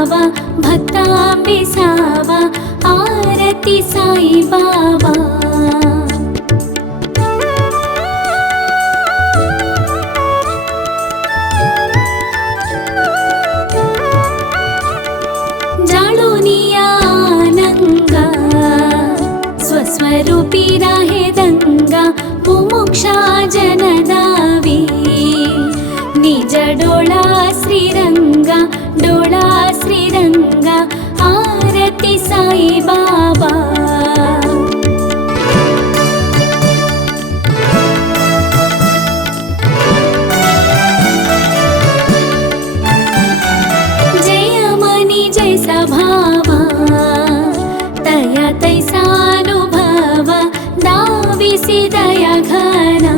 सावा भक्तांबे सावा आरती साई बाबा। जाळोनियानंगा स्वस्वरूपी राहे दंगा मुमुक्षा जनदावी निज डोळा श्रीरंगा डोळा श्रीरंगा आरती साई बाबा। जयमनी जैसा भावा तया तैसानुभवा दाविसी दया घना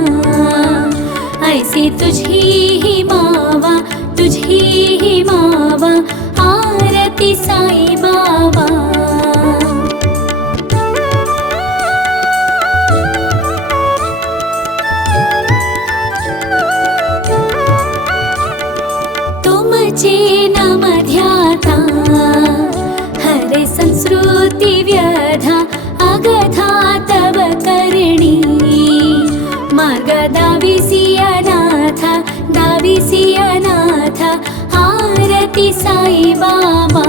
ऐसी तुझी ही मावा तुझी ही मावा आरती साई बाबा। तुमचे नाम ध्याता हरे संस्कृती व्यधा अगधा तव करणी मार्ग दाविसी अनाथ आरती साई बाबा।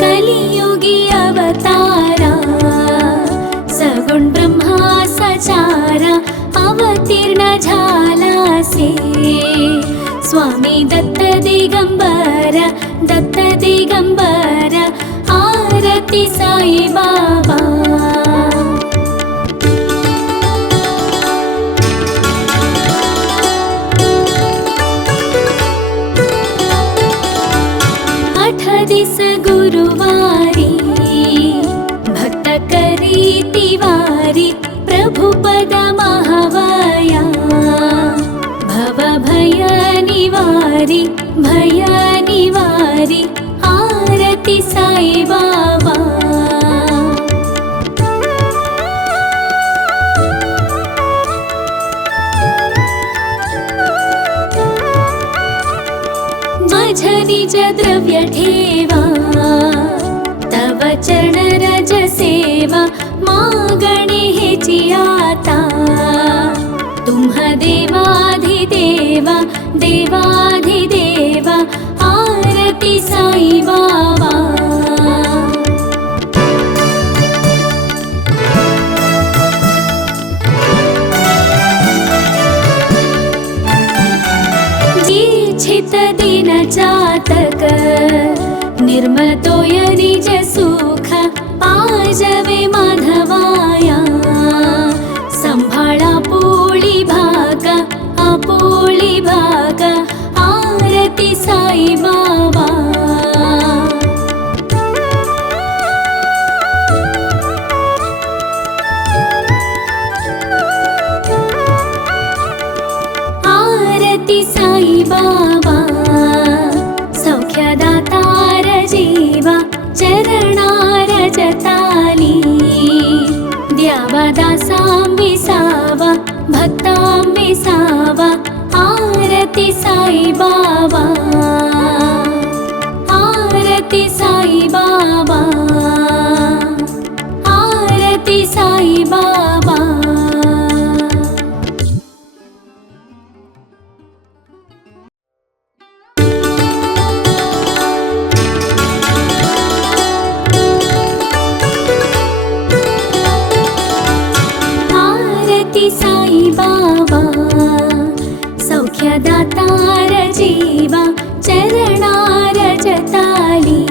कलियुगी अवतारा सगुण ब्रह्मा सचारा अवतीर्ण झालासे स्वामी दत्त दिगंबर आरती साई बाबा। आठ दिस गुरुवारी भक्त करी तिवारी प्रभु पद महावया भव भय निवारी आरती साई बाबा। माझ निज द्रव्य ठेवा तव चरण रज सेवा मागणे हेची आता तुम्ह देवाधिदेवा देवाधिदेवा आरती साई बाबा। जिच्छित दिन जातक निर्मल तोय निज सुख पाजवे माधवाया संभाळा आपोळी भागा आरती साई बाबा। आरती साई बाबा सौख्यदातार जीवा चरणार जताली द्यावा दासांबे सावा भक्तांबे सावा आरती साई बाबा। आरती साई बाबा आरती साई बाबा। आरती साई बाबा सौख्यदातार जीवा चरणार जताली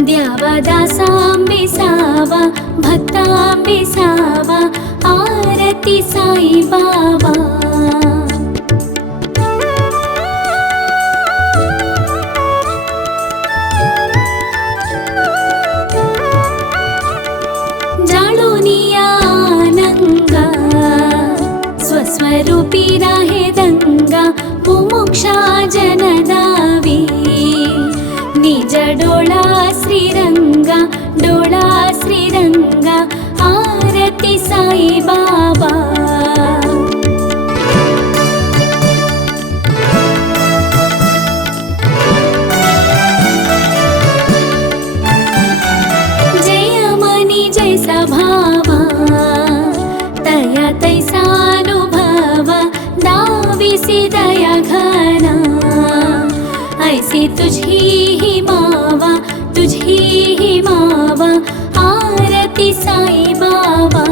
द्यावा दासांबे सावा भक्तांबे सावा आरती साई बाबा। जाळोनियानंगा स्वस्वरूपी राहे दंगा मुमुक्षा जनदावी निज डोळा श्रीरंगा आरती ऐसी तुझी ही मावा, तुझी ही मावा, आरती साई बाबा.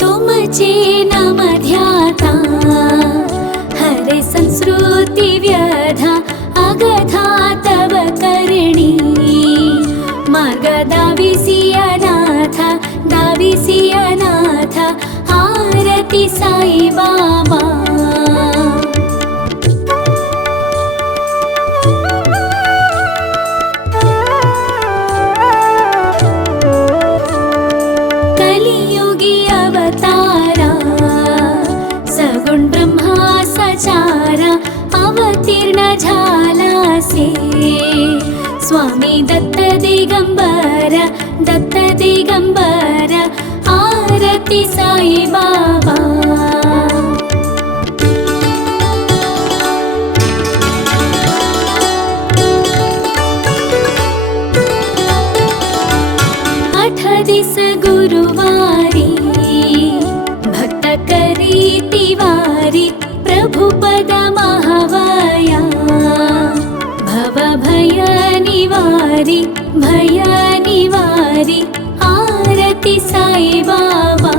तुमचे नाम ध्याता हरे संस्कृती व्यधा, अगधा तव करणी. मार्ग दाविसी अनाथ, दाविसी अनाथ, आरती साई बाबा. कलियुगी अवतारा, सगुण ब्रह्मा सचारा, अवतीर्ण झालासे. स्वामी दत्त दिगंबर, दत्त दिगंबर, आरती साई बाबा. आठ दिस गुरुवारी, भक्त करीती वारी, प्रभु पद महावया. भव भय निवारी, भय निवारी, आरती साई बाबा.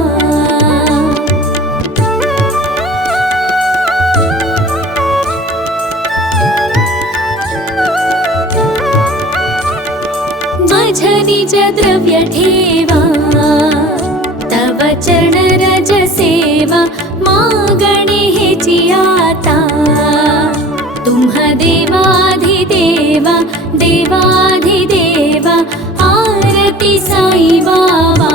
माझ निज द्रव्य ठेवा, तव चरण रज सेवा, मागणे हेची आता. तुम्हा देवाधिदेवा, देवाधिदेवा, आरती साई बाबा.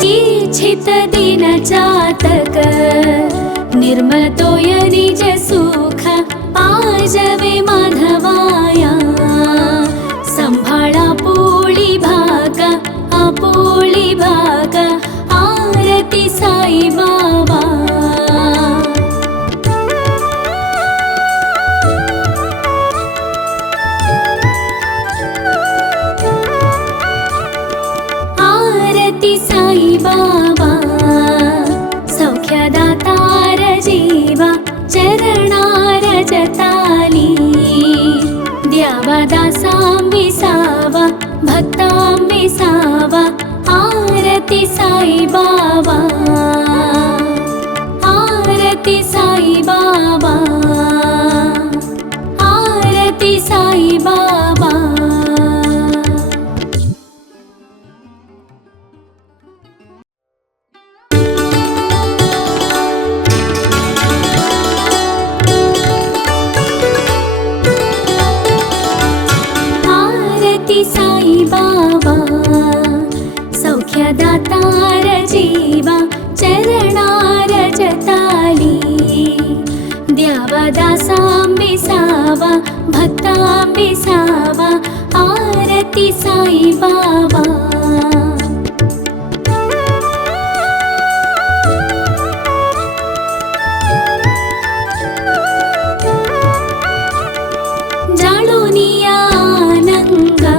जिच्छित दिन चातक, निर्मल तोय निज सुख, पाजवे माधवाया. संभाळा पोळी भाग, आपोळी भाग, आरती साई बाबा. आरती साई बाबा, सौख्यदातार जीवा, चरणार जताली. द्यावा दासां विसावा, भक्तां विसावा, आरती साई बाबा. आरती साई बाबा, आरती साई बाबा. आरती साई बाबा, सौख्यदातार जीवा, चरणार जताली. द्यावा दासां विसावा, भक्तां विसावा, आरती साई बाबा. जाळूनिया आनंगा,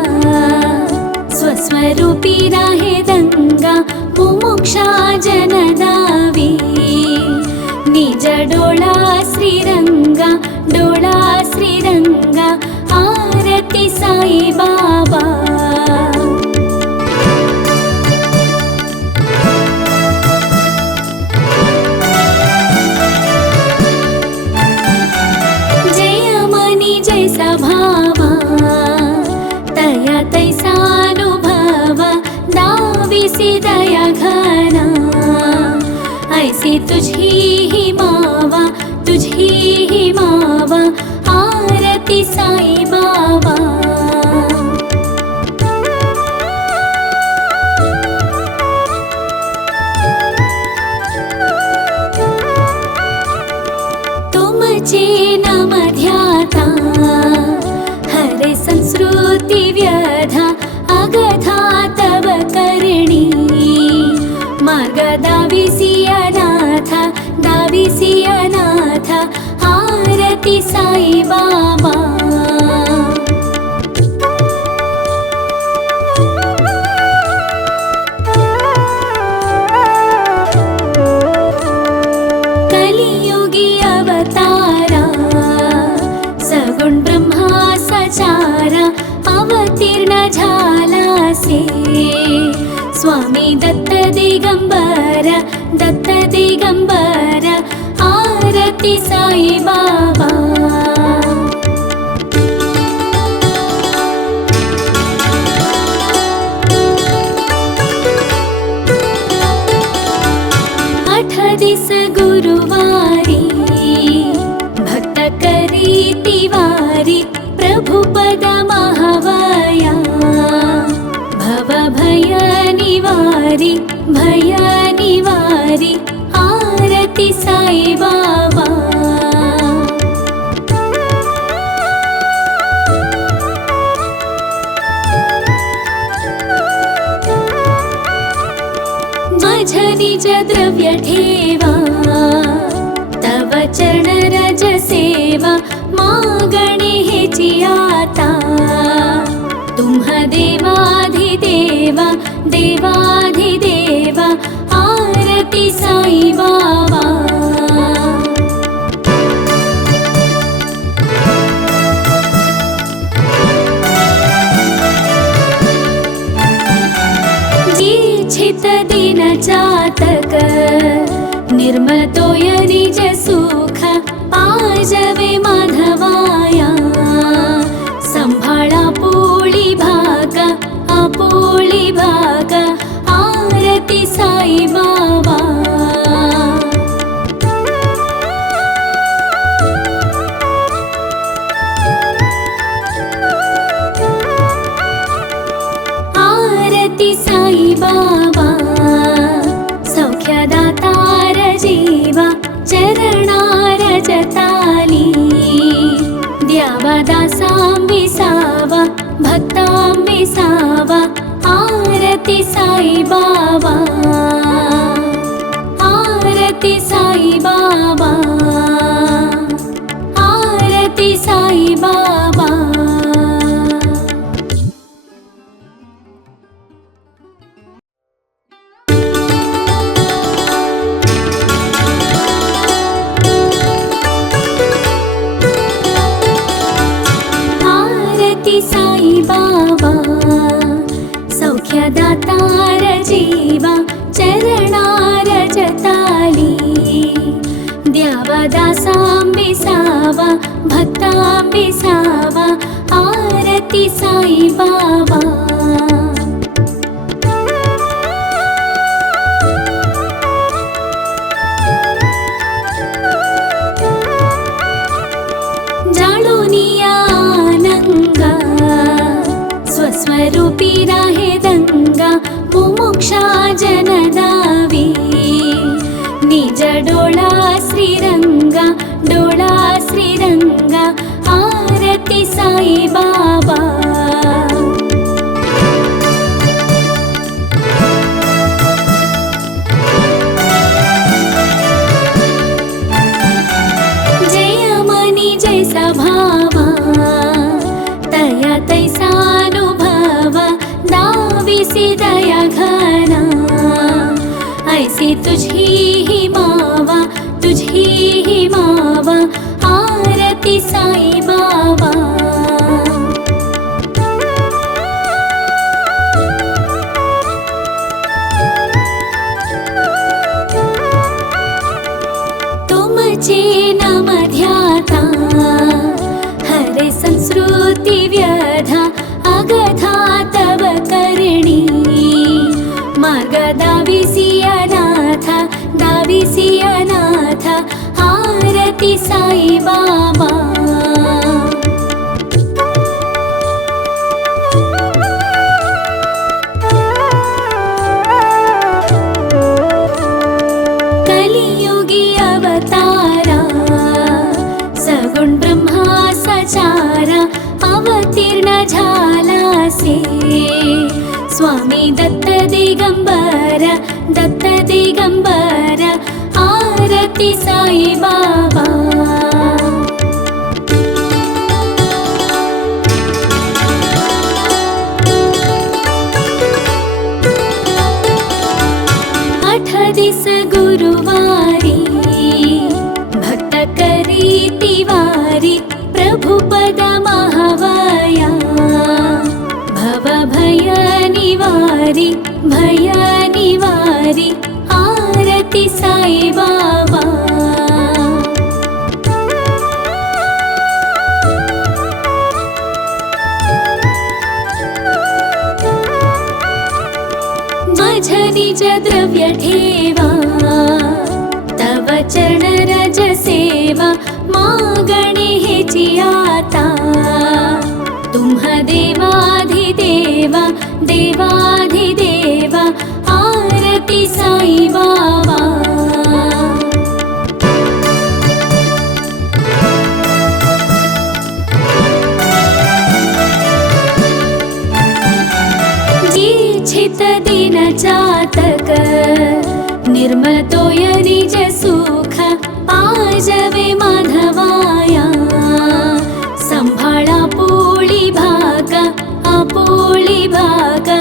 स्वस्वरूपी राहे दंगा, मुमुक्षा जनदावी. निज डोळा श्रीरंगा, डोळा श्रीरंगा, आरती साई बाबा. जय मनी जैसा भावा, तया तैसानुभवा, दाविसी दया घना. ऐसी तुझी ही मावा, तुझी ही मावा, आरती साई बाबा. तुमचे नाम ध्याता हरे संस्कृती व्यधा, अगधा तव करणी. मार्ग दाविसी अनाथ, दाविसी दिगंबर आरती साई बाबा। दिस गुरुवारी भक्त करी तिवारी प्रभुपद महावाया भव भय निवारी भय निवारी आरती साई बाबा। माझ निज द्रव्य ठेवा तव चरण रज सेवा मागणे हेची आता तुम्हा देवाधिदेवा देवाधिदेवा आरती साई बाबा। छित दिन चातक निर्मल तोय निज सुख पाजवे माधवाया संभाळा पोळी भाग आरती साई बाबा। आरती साई बाबा सौख्यदातार जीवा चरणार जताली द्यावा दासांबिसावा भक्तांबिसावा आरती साई बाबा। आरती साई बाबा आरती साई बाबा। साई बाबा सौख्यदातार जीवा चरणार जताली द्यावा दासांबिसावा भक्तांबिसावा आरती साई बाबा। स्वस्वरूपी राहे दंगा मुमुक्षा जनदावी निज डोळा श्रीरंगा आरती साई बाबा। जय मनी जैसा भावा तया तैसानुभवा दाविसी दया घना ऐसी तुझी ही मावा आरती साई बाबा। तुमचे नाम ध्याता हरे संस्कृती व्यधा अगधा तव करणी मार्ग दाविसी अनाथ आरती साई बाबा। कलियुगी अवतारा सगुण ब्रह्मा सचारा अवतीर्ण झालासे स्वामी दत्त दिगंबर आरती साई बाबा। दिस गुरुवारी भक्त करी तिवारी प्रभुपद महावाया भव भय निवारी आरती साई बाबा। निज द्रव्य ठेवा, तव चरण रज सेवा मागणे हेची आता। तुम्हा देवाधिदेवा देवाधिदेवा आरती साई बाबा। जिच्छित दिन चातक निर्मल तोय निज सुख पाजवे माधवाया। संभाळा पोळी भागा आपोळी भागा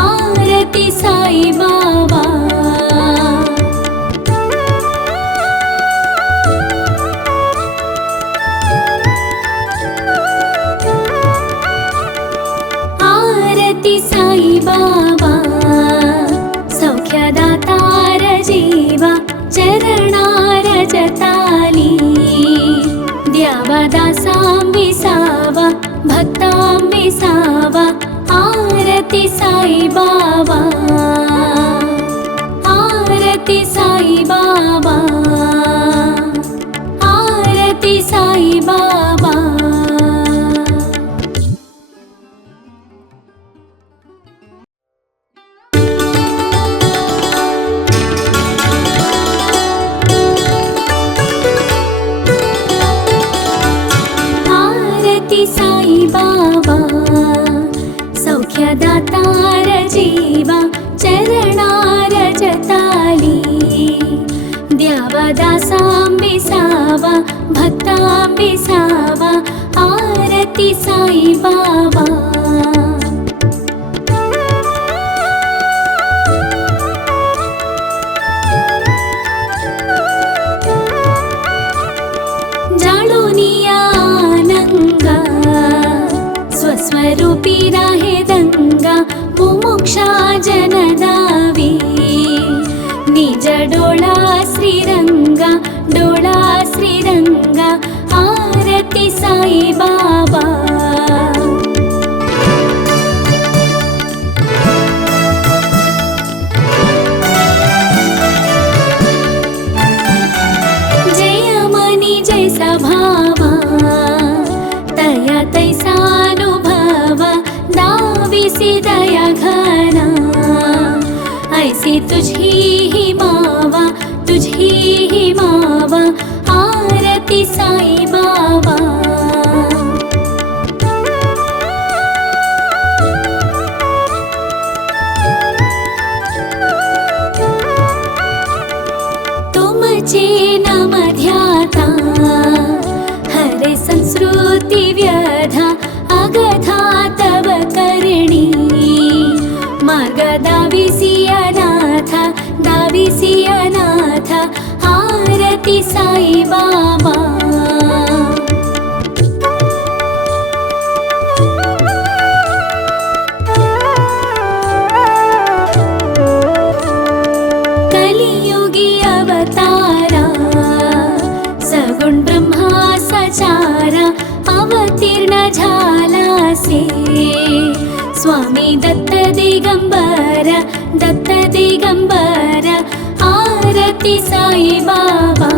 आरती साई बाबा। आरती साई बाबा सौख्यदातार जीवा चरणार जताली। द्यावा दासां विसावा भक्तां विसावा आरती साई बाबा। आरती साई बाबा आरती साई बाबा। आरती साई बाबा सौख्यदातार जीवा चरणार जताली। द्यावा दासां विसावा भक्तां विसावा आरती साई बाबा। जाणूनिया आनंगा स्वस्वरूपी राहे दंगा मुमुक्षा जनदावी। निज डोळा श्रीरंगा डोळा श्रीरंगा आरती साई बाबा। जय मनी जैसा भावा तया तैसानुभवा। दाविसी दया घना ऐसी तुझी ही मावा तुझी ही मावा आरती साई बाबा। तुमचे नाम ध्याता हरे संस्कृती व्यधा अगधा तव करणी। मार्ग दाविसी अनाथ दाविसी अनाथ आरती साई बाबा। कलियुगी अवतारा सगुण ब्रह्मा सचारा अवतीर्ण झालासे। स्वामी दत्त दिगंबर दत्त दिगंबर आरती साई बाबा।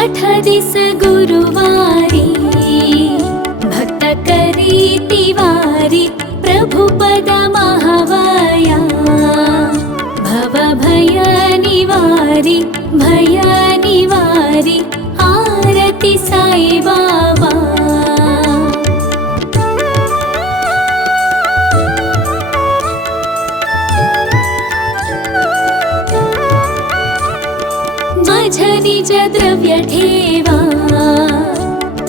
आठ दिस गुरुवारी भक्त करीती वारी। प्रभुपद महावया भव भय निवारी भय निवारी आरती साई बाबा। माझ निज द्रव्य ठेवा,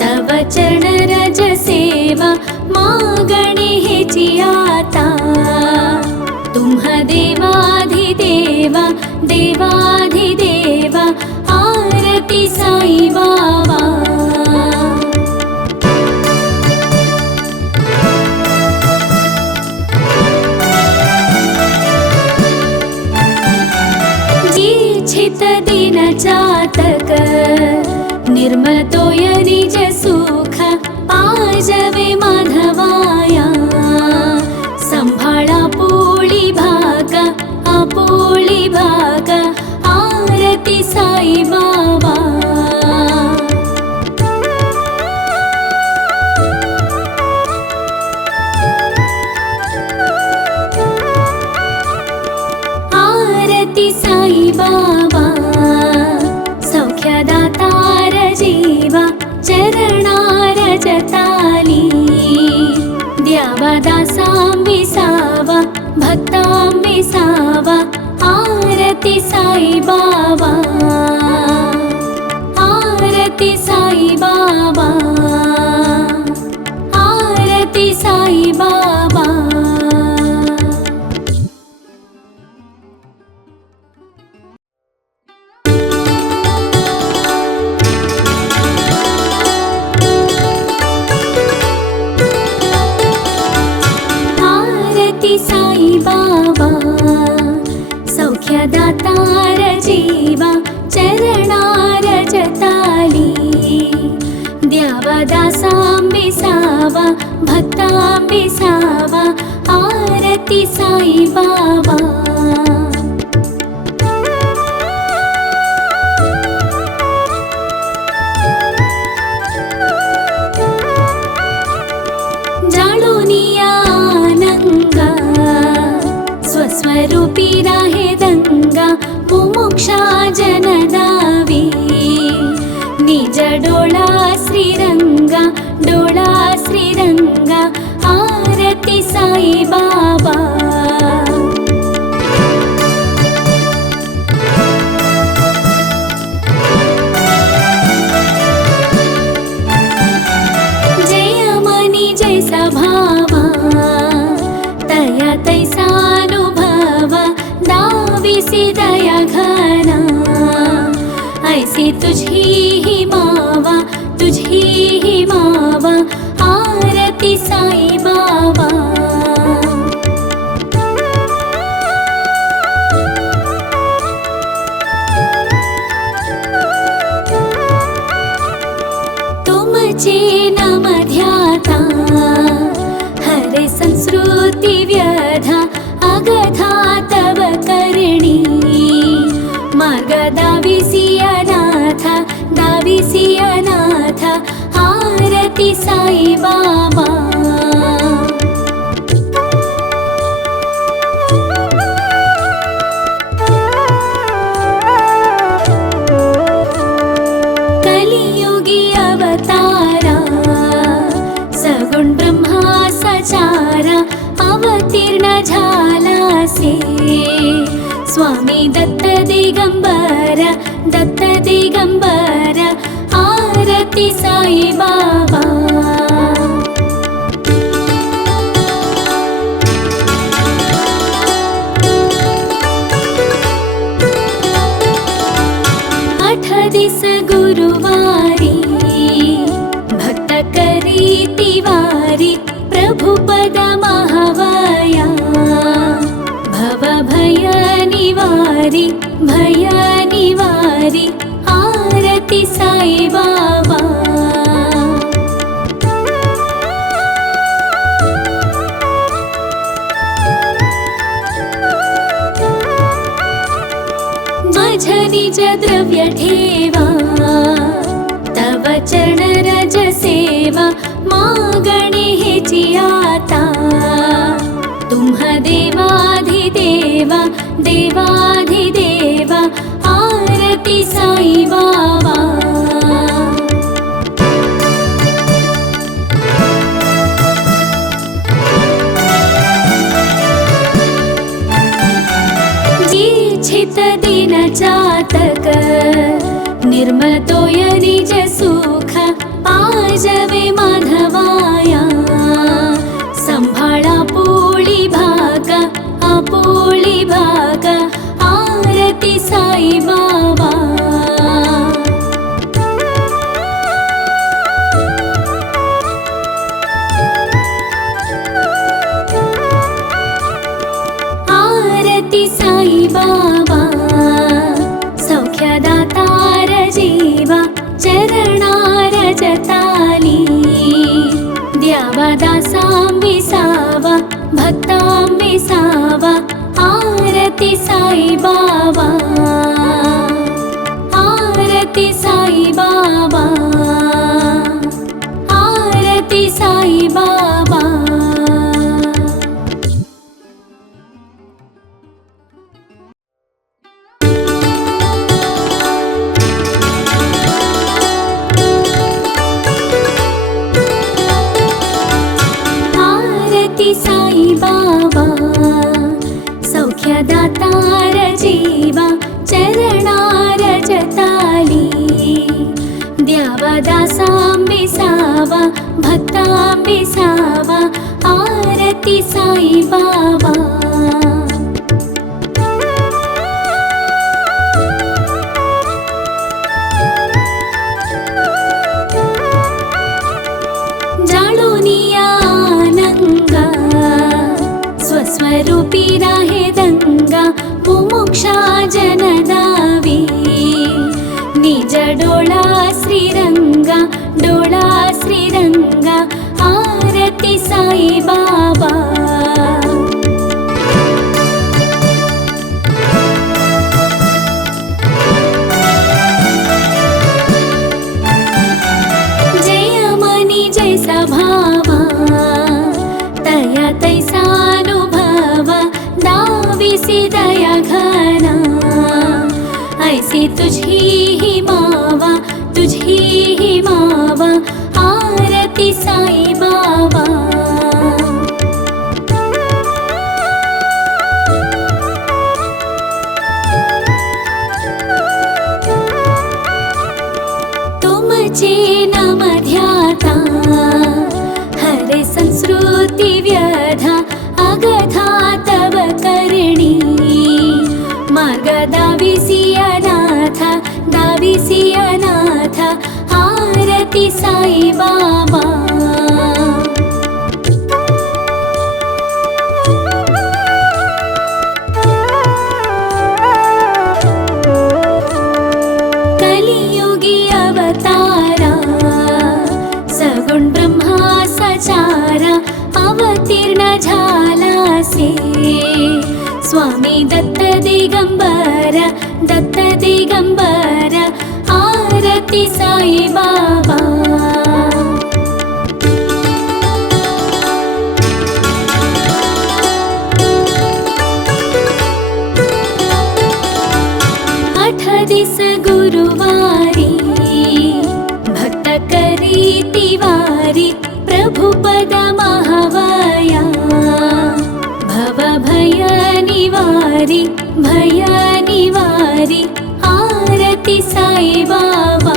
तव चरण रज सेवा मागणे हेची आता। तुम्हा देवाधिदेवा देवाधिदेवा आरती साई बाबा। जिच्छित दिन चातक निर्मलतोय निज सुख पाजवे माधवाया संभाळा पोळी भाग आपोळी भाग आरती साई बाबा आरती साई बाबा सौख्यदातार जीवा चरणार जताली द्यावा दासांबिसावा भक्तांबिसावा आरती साई बाबा आरती साई बाबा आरती साई बाबा साई बाबा सौख्यदातार जीवा चरणार जताली द्यावा दासांबिसावा भक्तांबिसावा आरती साई बाबा स्वस्वरूपी राहे दंगा मुमुक्षा जनदावी निज डोळा श्रीरंगा आरती साई बाबा जय मनी जैसा भावा तया तैसानुभवा दाविसी दया घना ऐसी तुझी ही मावा आरती साई बाबा तुमचे नाम ध्याता हरे संस्कृती व्यधा अगधा तव करणी मार्ग दाविसी अनाथ आरती साई बाबा कलियुगी अवतारा सगुण ब्रह्मा सचारा अवतीर्ण झालासे स्वामी दत्त दिगंबर आरती साई बाबा आठ दिस गुरुवारी भक्त करी तिवारी प्रभु पद महावया भव भय निवारी आरती साई बाबा माझ निज द्रव्य ठेवा तव चरण रज सेवा मागणे हेची आता तुम्हा देवाधिदेवा आरती साई बाबा जिच्छित दिन जातक निर्मलतोय निज सुख पाजवे माधवाया संभाळा पोळी भाग आपोळी भाग आरती साई बाबा आरती साई बाबा सौख्यदातार जीवा चरण रजताली द्यावा दासां विसावा भक्तां विसावा आरती साई बाबा आरती साई बाबा आरती साई बाबा आरती साई बाबा सौख्यदातार जीवा चरणार जताली द्यावा दासां विसावा भक्तां विसावा आरती साई बाबा जाळुनिया आनंगा स्वस्वरूपी राहे दंगा मुमुक्षा जनदावी निज डोळा श्रीरंगा आरती साई बाबा जय मनी जैसा भावा तया तैसानुभवा दाविसी दया घना ऐसी तुझी ही मावा आरती साई बाबा तुमचे नाम ध्याता हरे संस्कृती व्यधा अगधा तव करणी मार्ग दाविसी अनाथ आरती साई बाबा कलियुगी अवतारा सगुण ब्रह्मा सचारा अवतीर्ण झालासे स्वामी दत्त दिगंबर आरती साई बाबा आठ दिस गुरुवारी भक्त करी तिवारी प्रभुपद महावया भव भय निवारी आरती साई बाबा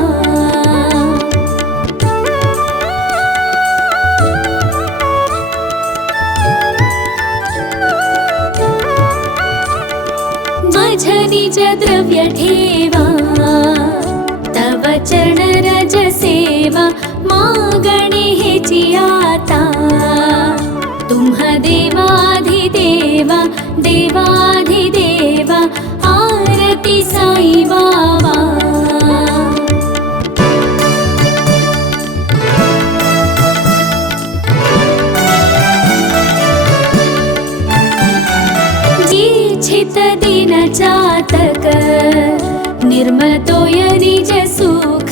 माझ निज द्रव्य ठेवा तव चरण रज सेवा मागणे हेची आता तुम्हा देवाधिदेवा आरती साई बाबा जिच्छित दिन चातक निर्मल तोय निज सुख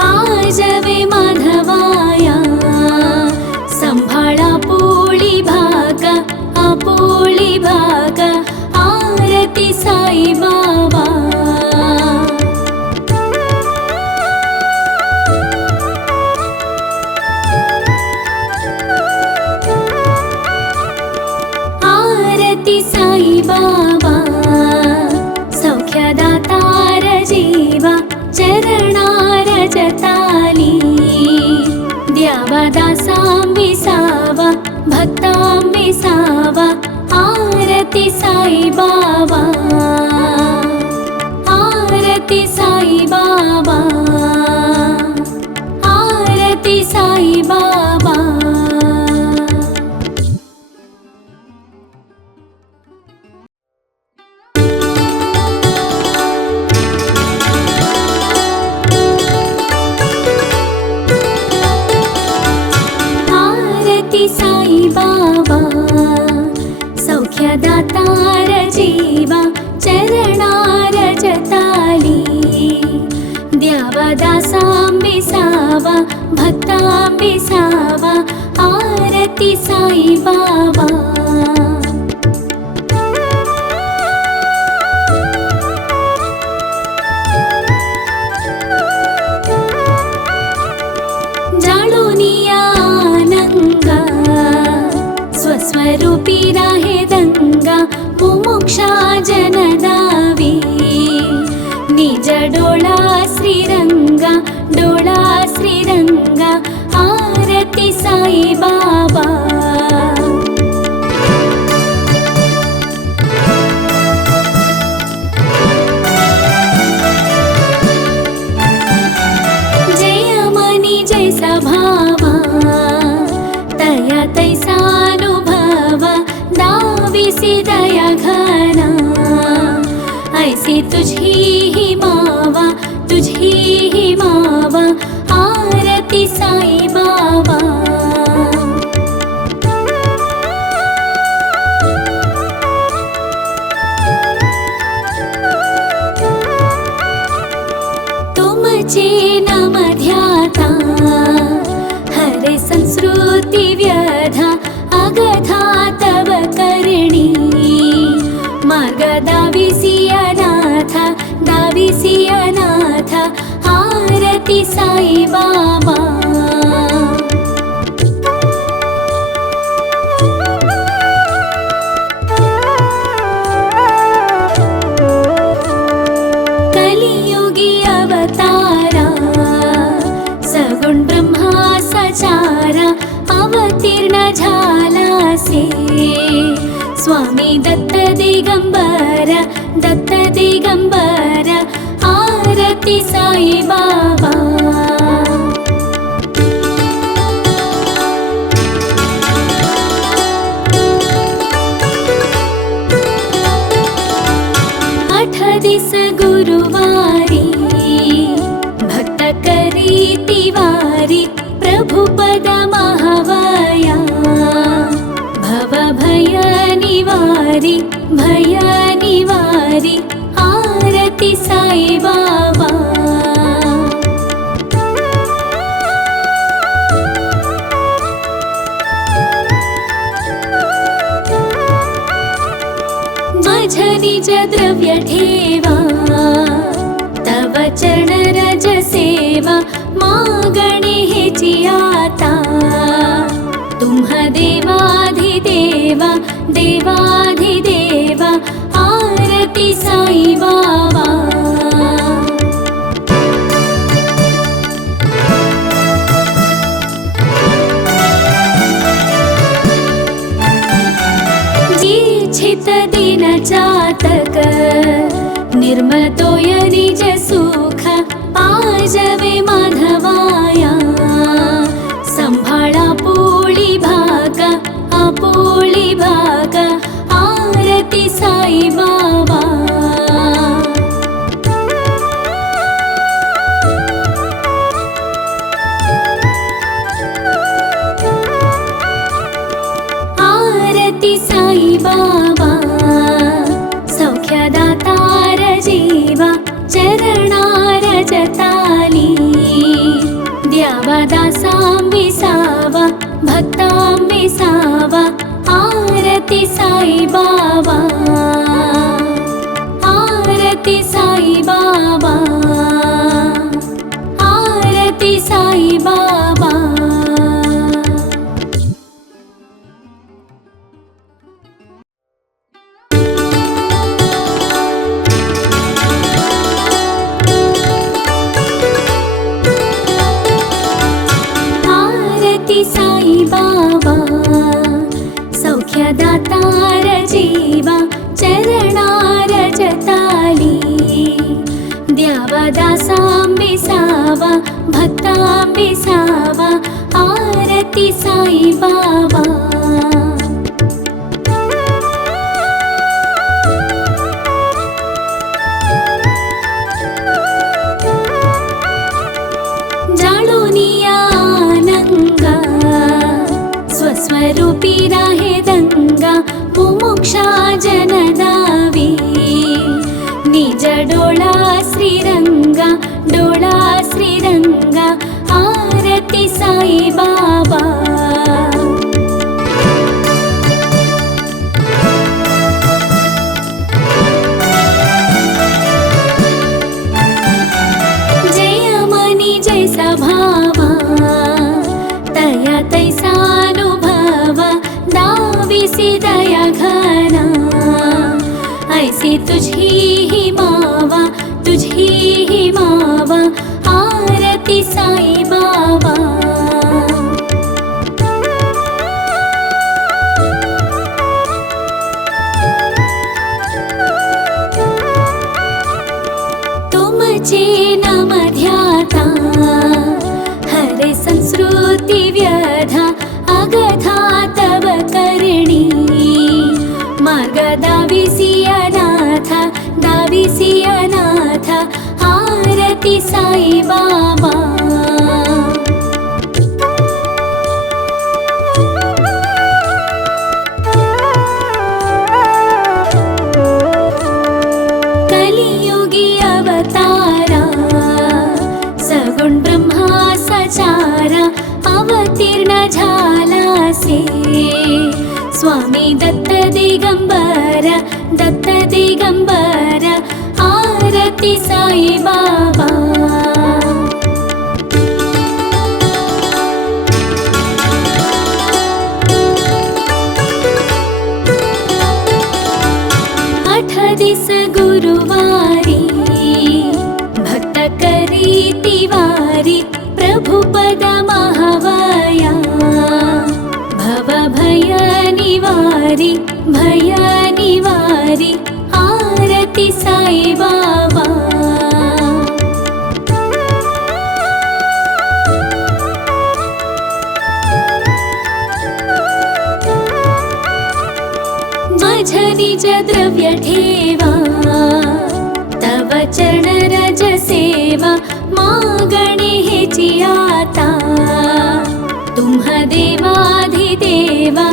पाजवे माधवाया संभाळा आपोळी भागा आरती साई बाबा आरती साई बाबा सौख्यदातार जीवा चरणार जताली द्यावा दासां विसावा भक्तां विसावा आरती साई बाबा आरती साई बाबा आरती साई बाबा साई बाबा सौख्यदातार जीवा चरणार जताली द्यावा दासांबिसावा भक्तांबिसावा आरती साई बाबा स्वरूपी राहे दंगा मुमुक्षा जनदावी निज डोळा श्रीरंगा आरती साई बाबा जय मनी जैसा भावा तया तैसा दाविसी दया घना ऐसी तुझी ही मावा आरती साई बाबा तुमचे नाम ध्याता हरे संस्कृती व्यधा अगधा तव करणी मार्ग दाविसी अनाथ आरती साई बाबा कलियुगी अवतारा सगुण ब्रह्मा सचारा अवतीर्ण झालासे स्वामी दत्त दिगंबर आरती साई बाबा आठ दिस गुरुवारी भक्त करी तिवारी प्रभुपद महावया भव भय निवारी आरती साई बाबा माझ निज द्रव्य ठेवा तव चरण रज सेवा मागणे हेची आता तुम्ह देवाधिदेवा आरती साई बाबा जीच्छित दिन चातक निर्मल तोय निज सुख पाजवे माधवाया संभाळा पोळी भाग आरती साई बाबा आरती साई बाबा सौख्यदातार जीवा चरणार जताली द्यावा दासांबिसावा भक्तांबिसावा आरती साई बाबा आरती साई बाबा आरती साई बाबा आरती साई बाबा सौख्यदातार जीवा चरणार जताली द्यावा दासांबिसावा भक्तांबिसावा आरती साई बाबा जाळूनिया आनंगा स्वस्वर स्वस्वरूपी राहे दंगा मुमुक्षा जन दावी निज डोळा श्रीरंगा आरती साई बाबा जय मनी जैसा भावा तया तैसानुभवा दाविसी दया घना ऐसी तुझी ही मावा आरती साई बाबा तुमचे नाम ध्याता हरे संस्कृती व्यधा अगधा तव करणी मार्ग दाविसी अनाथ आरती साई बाबा कलियुगी अवतारा सगुण ब्रह्मा सचारा अवतीर्ण झालासे स्वामी दत्त दिगंबर आरती साई बाबा आठ दिस गुरुवारी भक्त करी तिवारी प्रभु पद महावया भव भय निवारी आरती साई बाबा माझ निज द्रव्य ठेवा तव चरण रज सेवा मागणे हेची आता तुम्हा देवाधिदेवा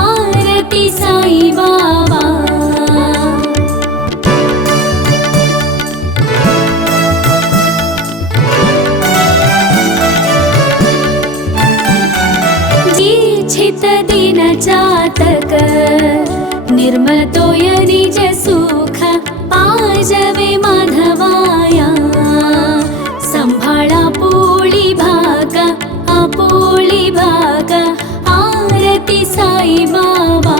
आरती साई बाबा जिच्छित दिन चातक निर्मल तोय निज सुख पाजवे माधवाया संभाळा पोळी भाग आरती साई बाबा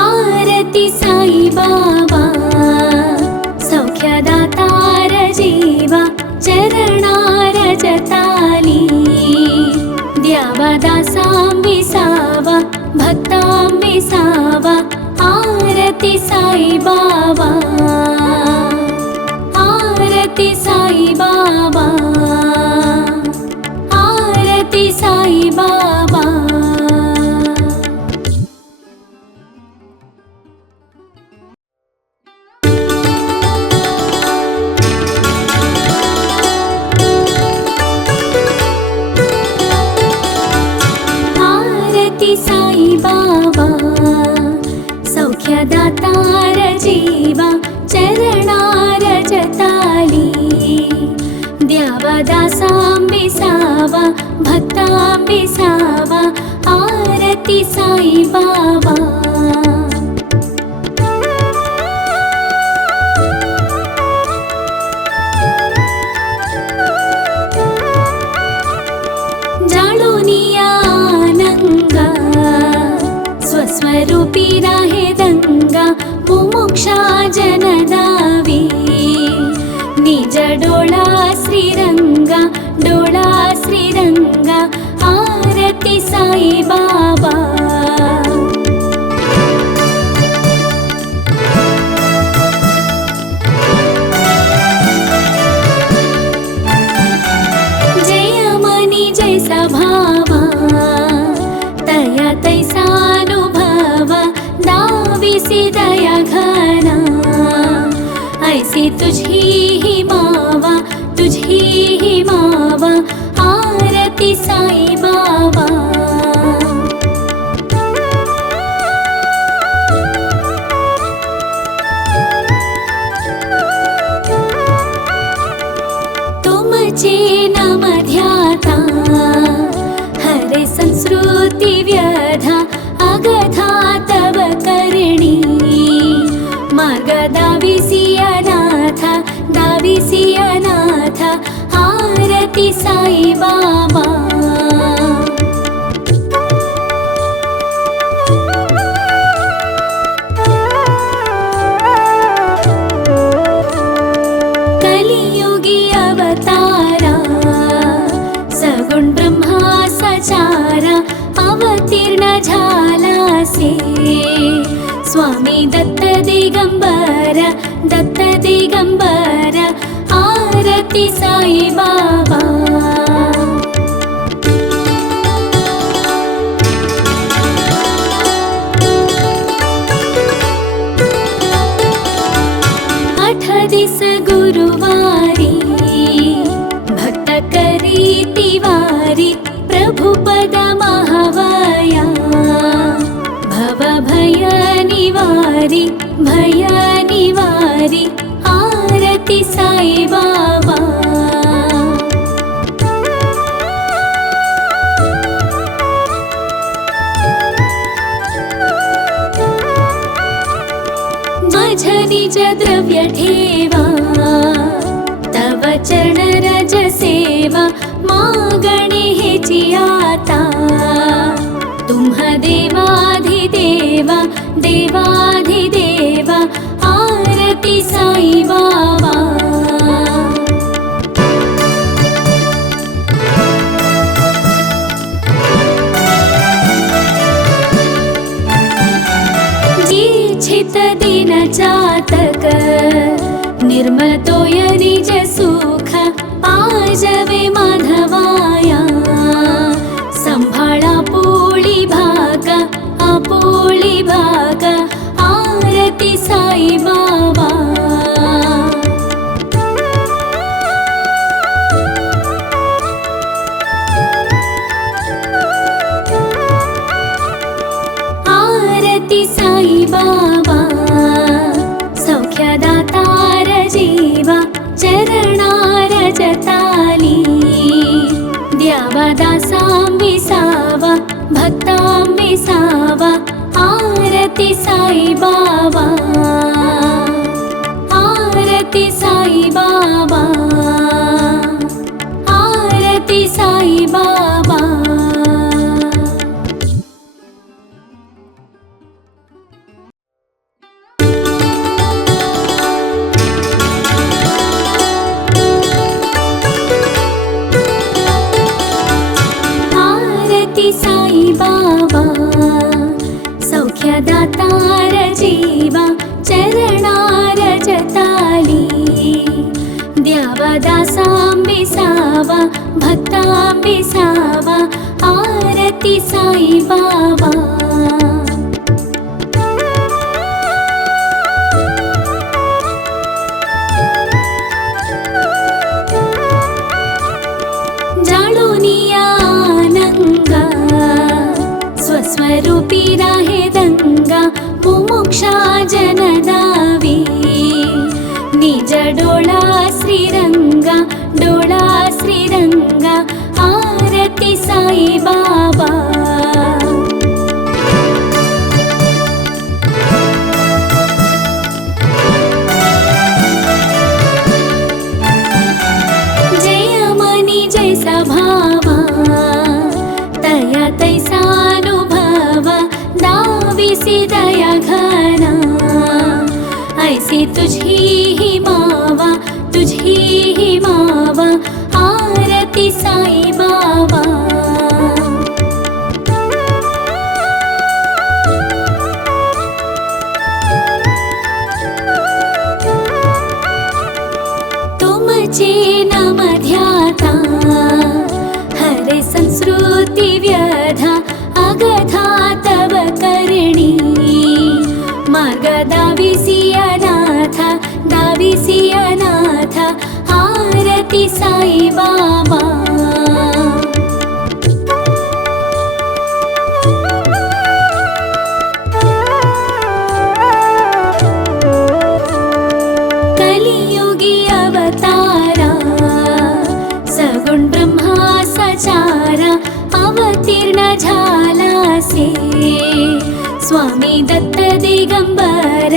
आरती साई बाबा सौख्यदातार जीवा चरणार जताली द्यावा दासांबिसावा भक्तांबिसावा आरती साई बाबा आरती साई बाबा आरती साई बाबा आरती साई बाबा सौख्यदातार जीवा चरणार जताली द्यावा दासांबिसावा भक्तांबिसावा आरती साई बाबा स्वस्वरूपी राहे दंगा मुमुक्षा जन दावी निज डोळा श्रीरंगा आरती साई बाबा जय मनी जैसा भावा तया तैसानुभवा दाविसी दया घना, ऐसी तुझी ही मावा, तुझी ही मावा, आरती साई बाबा। तुमचे नाम ध्याता हरे संस्कृती व्यधा, अगथा तव करणी मार्ग दाविसी अनाथ, दाविसी अनाथ, आरती साई बाबा। कलियुगी अवतारा सगुण ब्रह्मा सचारा, अवतीर्ण झालासे स्वामी दत्त दिगंबर, दत्त दिगंबर, आरती साई बाबा। आठ दिस गुरुवारी भक्त करी तिवारी, प्रभु पद महावया भव भय निवारी, भय निवारी, आरती साई बाबा। माझ निज द्रव्य ठेवा, तव चरण रज सेवा, मागणे हेची आता, तुम्हा देवाधिदेवा, देवाधिदेवा, आरती साई बाबा। जिच्छित दिन जातक, निर्मल तोय निज सुख, पाजवे माधवाया, संभाळा पोळी भाग, आपोळी भाग, आरती साई बाबा। आरती साई बाबा, सौख्यदातार जीवा, चरणार जताली, द्यावा दासांबिसावा, भक्तांबिसावा, आरती साई बाबा, आरती साई बाबा, आरती साई बाबा। आरती साई बाबा, सौख्यदातार जीवा, चरणार जताली, द्यावा दासांबिसावा, भक्तांबिसावा, आरती साई बाबा। जाळूनिया आनंगा, स्वस्वरूपी राहे दंगा, मुमुक्षा जनदावी, निज डोळा श्रीरंगा, डोळा श्रीरंगा, आरती साई बाबा। जय मनी जैसा भावा, तया तैसानुभवा, दाविसी दया घना, ऐसी तुझी ही मावा, तुझी ही मावा, आरती साई बाबा। तुमचे नाम ध्याता हरे संस्कृती व्यधा, अगथा तव करणी मार्ग दाविसी अनाथ दाविसी अनाथ आरती साई बाबा कलियुगी अवतारा सगुण ब्रह्मा सचारा अवतीर्ण झालासे स्वामी दत्त दिगंबर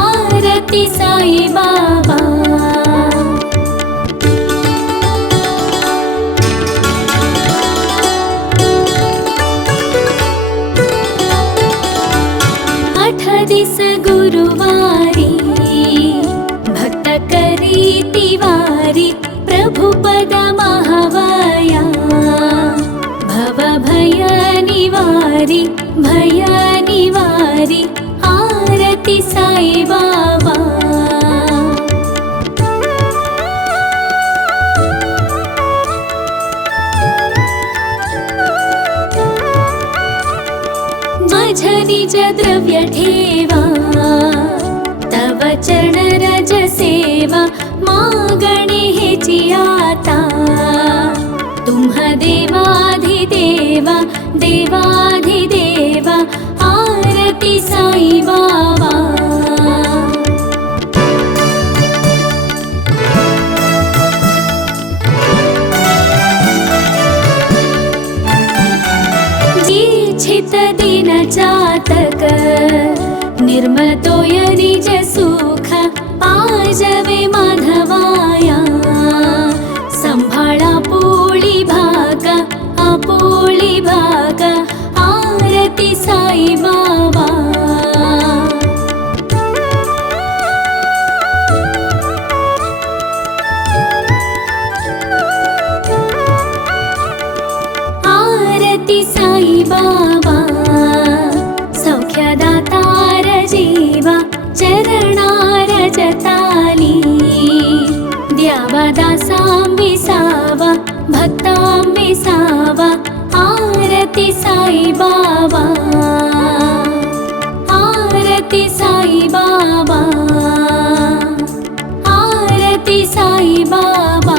आरती साई बाबा आठ दिस गुरुवारी भक्त करी तिवारी प्रभु पद महावया भव भय निवारी आरती साई बाबा माझ निज द्रव्य ठेवा तव चरण रज सेवा मागणे हेची आता तुम्ह देवाधिदेवा आरती साई बाबा इच्छित दिन जातक निर्मल तोय निज सुख पाजवे माधवाया संभाळा पोळी भाग आरती साई बाबा आरती साई बाबा सौख्यदातार जीवा चरणार जताली द्यावा दासां विसावा भक्तां विसावा आरती साई बाबा आरती साई बाबा आरती साई बाबा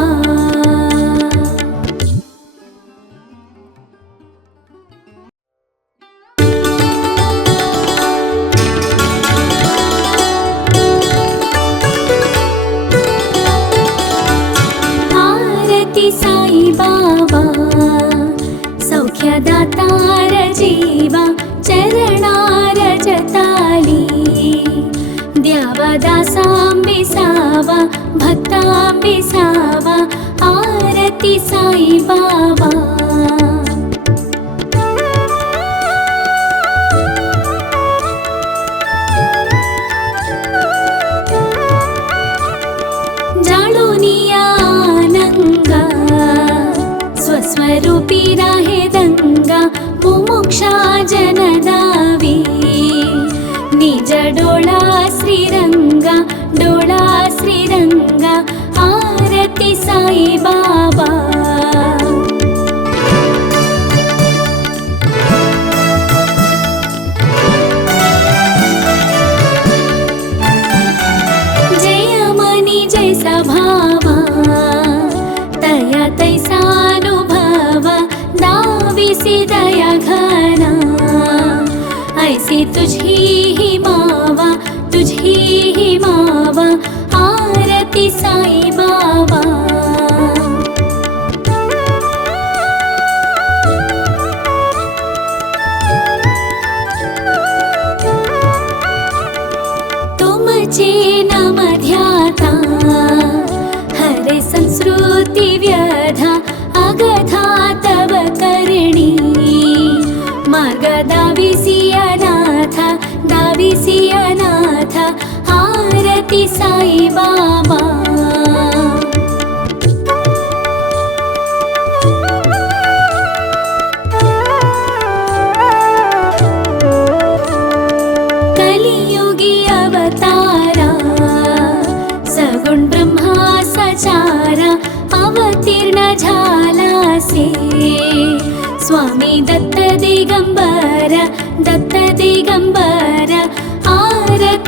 आरती साई बाबा सौख्यदातार जीवा चरणार जताली द्यावा दासां विसावा भक्तां विसावा आरती साई बाबा जाणूनिया आनंगा स्वस्वरूपी राहे दंगा मुमुक्षा जनदावी निज डोळा श्रीरंगा आरती साई बाबा जय मनी जैसा भावा तया तैसानुभवा दाविसी दया घना ऐसी तुझी ही मावा आरती साई बाबा तुमचे नाम ध्याता हरे संस्कृती व्यधा अगधा तव करणी मार्ग दाविसी अनाथ आरती साई बाबा कलियुगी अवतारा सगुण ब्रह्मा सचारा अवतीर्ण झालासे स्वामी दत्त दिगंबर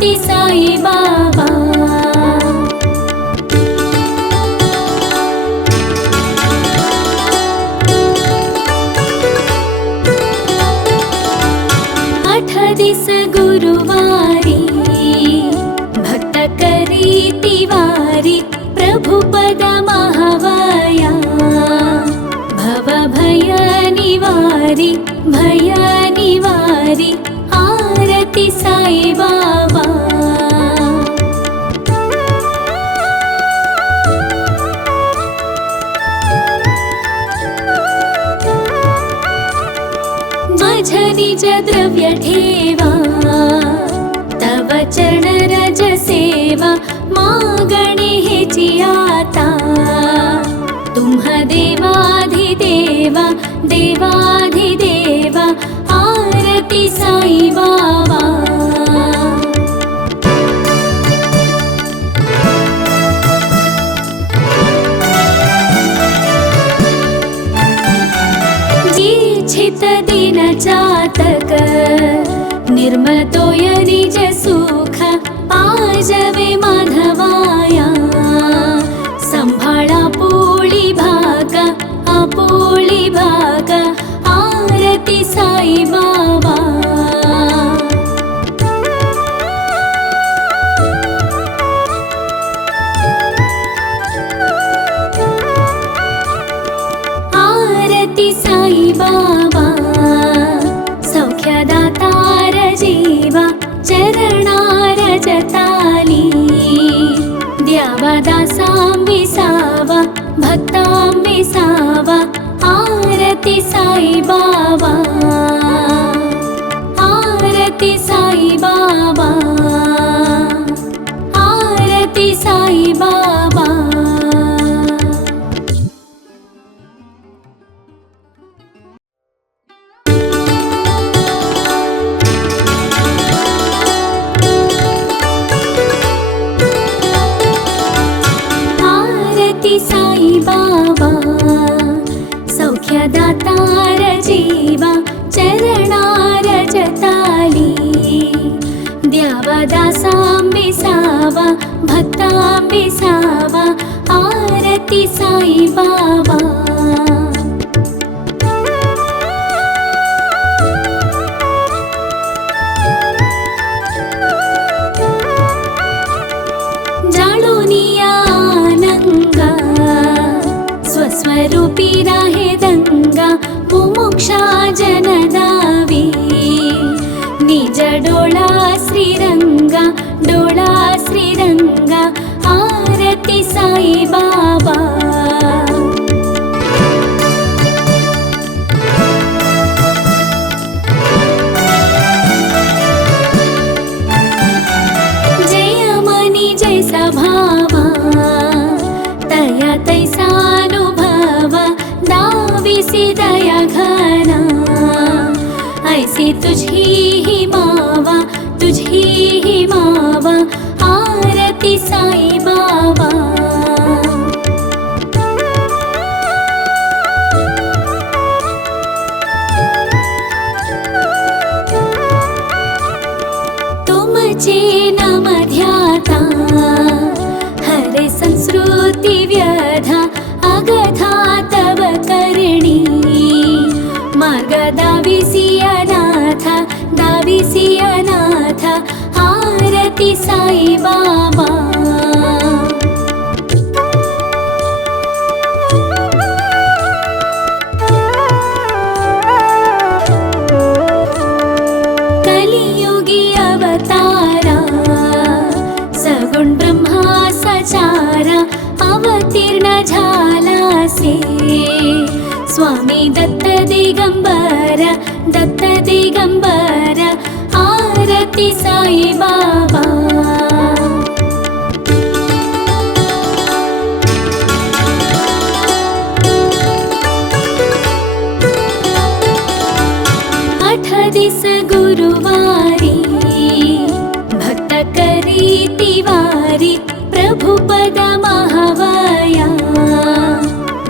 आरती साई बाबा। दिस गुरुवारी भक्त करीति वारी प्रभुपद महावाया भव भय निवारी भय निवारी आरती साई बाबा। माझ निज द्रव्य ठेवा तव चरण रज सेवा मागणे हेची आता तुम्हा देवाधिदेवा देवाधिदेवा आरती साई बाबा। छित दिन चातक निर्मल तोय निज सुख पाजवे माधवाया संभाळा पोळी भागा आपोळी भागा आरती साई बाबा। आरती साई बाबा सौख्यदातार जीवा चरणार जताली द्यावा दासां विसावा भक्तां विसावा आरती साई बाबा। आरती साई बाबा आरती साई बाबा। साई बाबा सौख्यदातार जीवा चरणार जताली द्यावा दासां विसावा भक्तां विसावा आरती साई बाबा। स्वरूपी राहे दंगा मुमुक्षा जनदावी निज डोळा श्रीरंगा आरती साई बाबा। जय मनी जैसा भावा तया तैसा दाविसी दया घना ऐसी तुझी ही मावा आरती साई बाबा। तुमचे नाम ध्याता हरे संस्कृती व्यधा अगधा तव करणी मार्ग दाविसी अनाथ आरती साई बाबा। कलियुगी अवतारा सगुण ब्रह्मा सचारा अवतीर्ण झालासे स्वामी दत्त दिगंबर आरती साई बाबा। दिस गुरुवारी भक्त करीति वारी प्रभुपद महावाया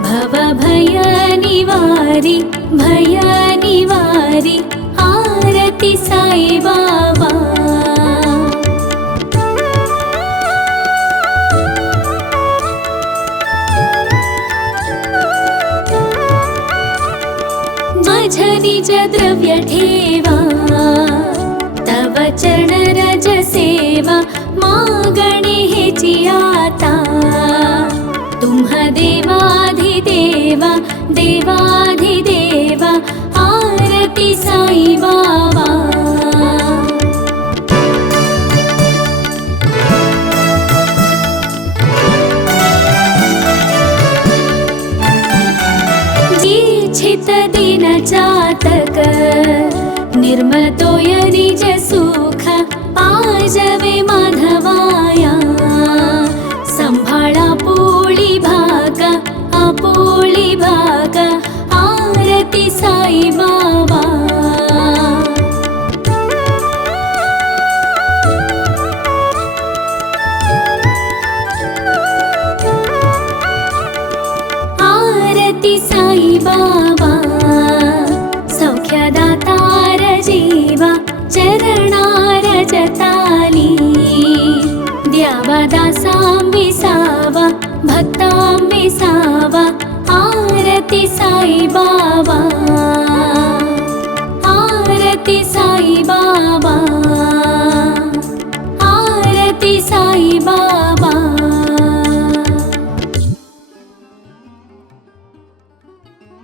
भव भय निवारी भय निवारी आरती साई बाबा। कर्तव्य ठेवा तव चरण रज सेवा मागणे हेची आता तुम्हा देवाधिदेवा देवाधिदेवा आरती साई बाबा इच्छित दिन चातक निर्मल तोय निज सुख पाजवे माधवाया संभाळा पोळी भाग आरती साई बाबा आरती साई बाबा सौख्यदातार जीवा चरणार जताली द्यावा दासां विसावा भक्तां विसावा आरती साई बाबा